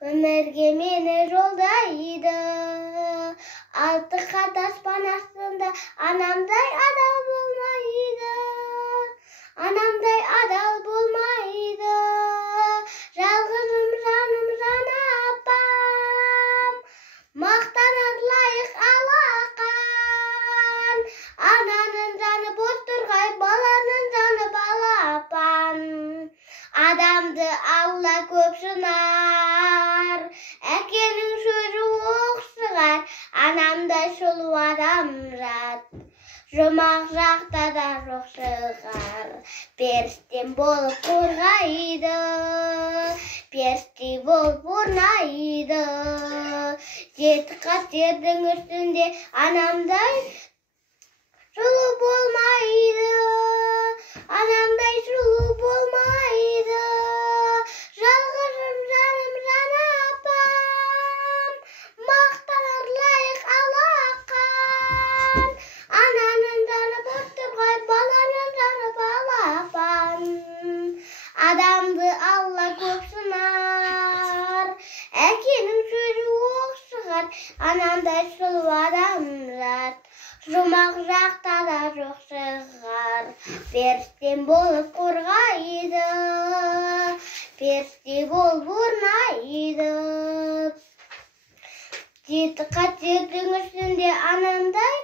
Ömerge meni жолдайды. Алты қат аспан астында анамдай адал болмайды. Анамдай адал болмайды. Жалғызым жаным жана апам. Мақтанар лайық алақан. Ананың жаны бос тұрғай, баланың жаны балапан. Адамды Алла көп сынар, әкенің сөзі оқ шығар. Анамдай сұлу адам жат, жұмақ жақта да жоқ шығар. Періштем болып қорғайды, періште болып орнайды. Жеті қат жердің үстінде анамдай сұлу болмайды. Анамдай сұлу болмайды. Жалғызым жаным жана апам. Мақтанар лайық алақан. Ананың жаны бос тұрғай, баланың жаны балапан. Адамды Алла көп сынар, әкенің сөзі оқ шығар. Анамдай сұлу адам жат, жұмақ жақта да жоқ шығар. Періштем болып қорғайды, періште болып орнайды. Жеті қат жердің үстінде анамдай